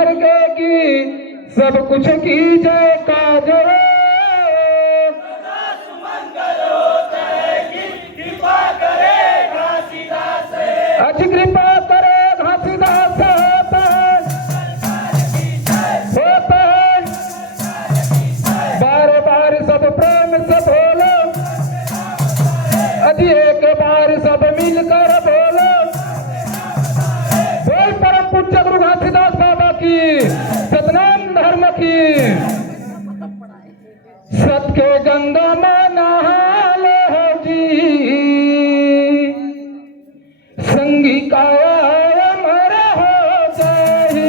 स्वर्ग की सब कुछ की जय काजल अच्छी कृपा करे घासीदास होता बार बार सब प्रेम से बोलो अति एक बार सब मिलकर बोलो बोल परम पूज्य गुरु घासीदास बाबा की सतनाम धर्म की सत के गंगा में नहा लो जी संगी काया अमर हो जाए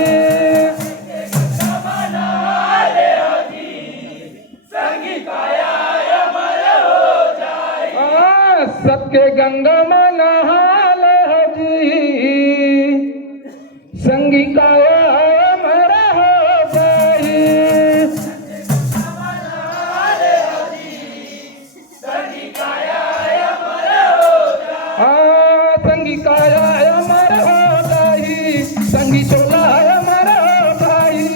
सत के गंगा में नहा लो जी संगी काया अमर हो जाए संगी काया अमर हो जाई संगी चोला अमर हो जाई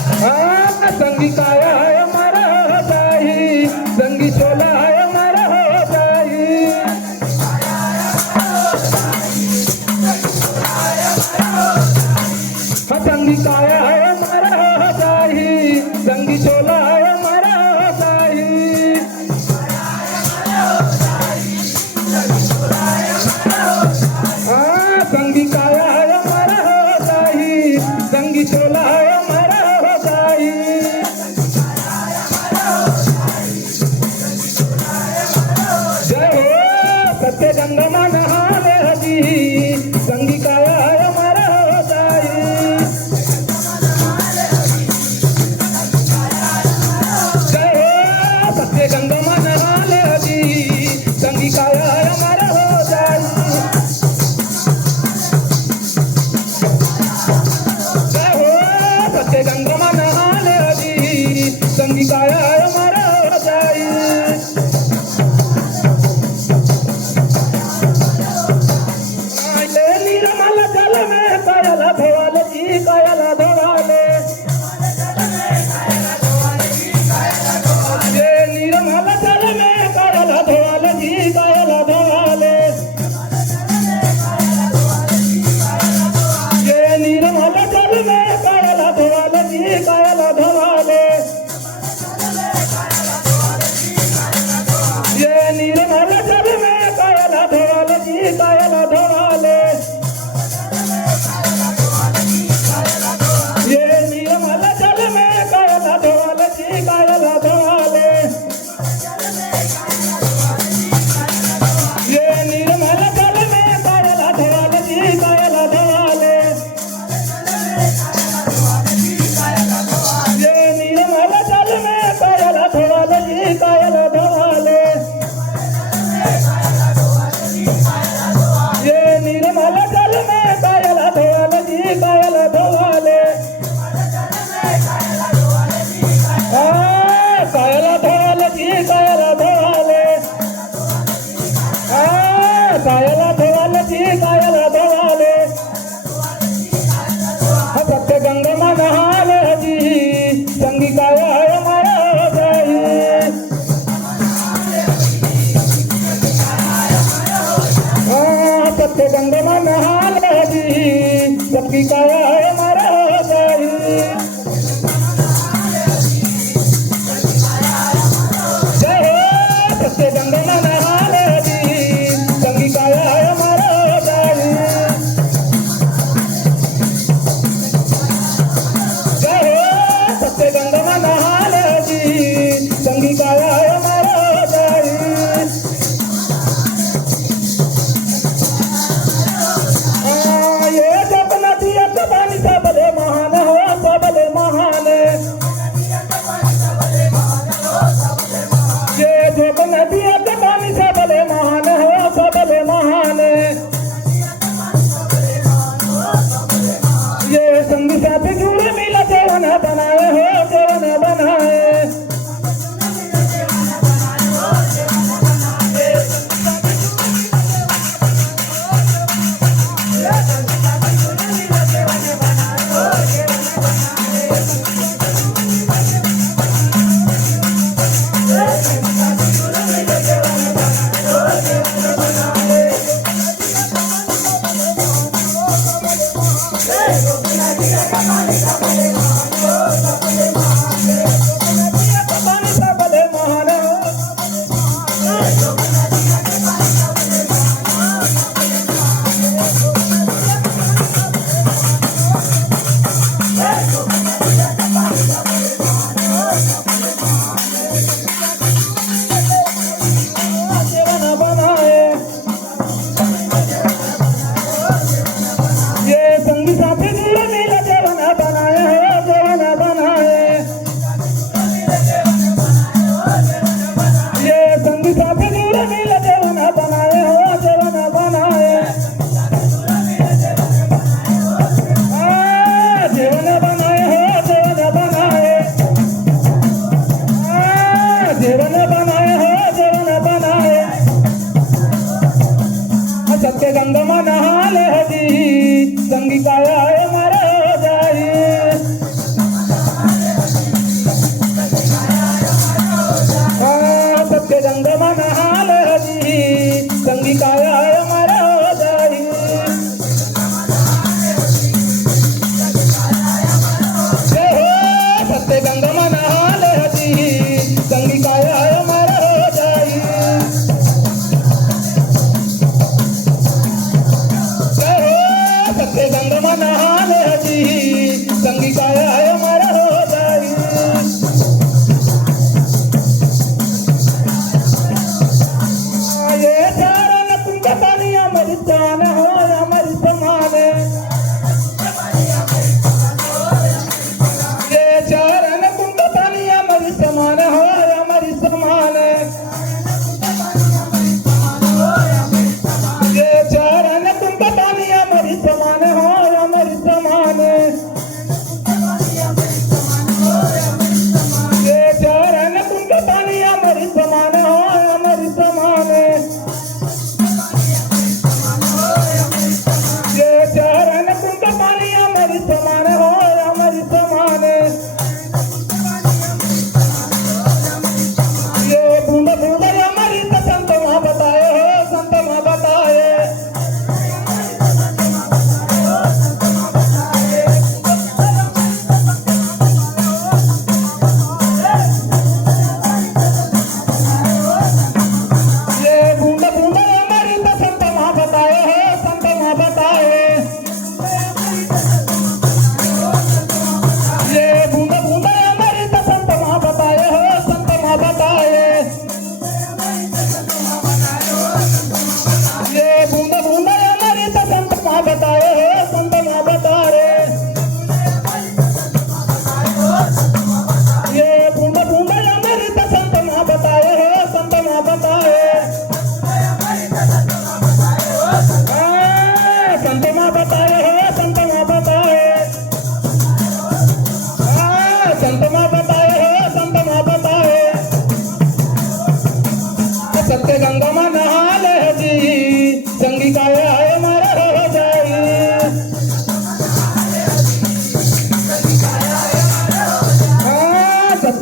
संगी काया अमर हो जाई संगी चोला अमर हो जाई संगी काया अमर हो जाई संगी चोला अमर हो जाई संगी काया अमर हो जाई संगी चोला अमर हो जाई जय हो सत्य गंगा में नहा ले जी संगी काया अमर हो जाई जय हो सत्य गंगा में नहा ले जी संगी काया अमर हो जाई सत्य गंगा में नहा ले जी संगी काया अमर हो जाई निर्मल जल में कायल धोवाल जी कायल धोवाले ये निर्मल जल में कायल धोवाल जी कायल धोवाले ये निर्मल जल में कायल धोवाल जी कायल धोवाले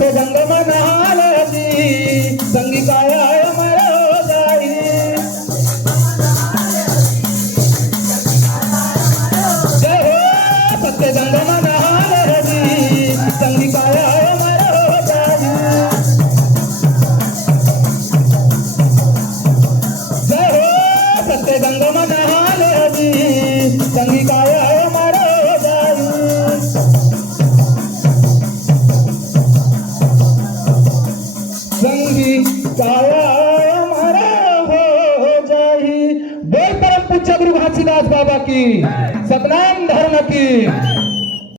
सत्य जंगम नहाले जी संगी काया अमर हो जाई जय हो सत्य जंगम नहाले जी संगी काया अमर हो जाई जय हो सत्य जंगम नहाले जी संगी काया अमर हो जाई संगी काया अमर हो जाई। बोल परम पूज्य गुरु घासीदास बाबा की सतनाम धर्म की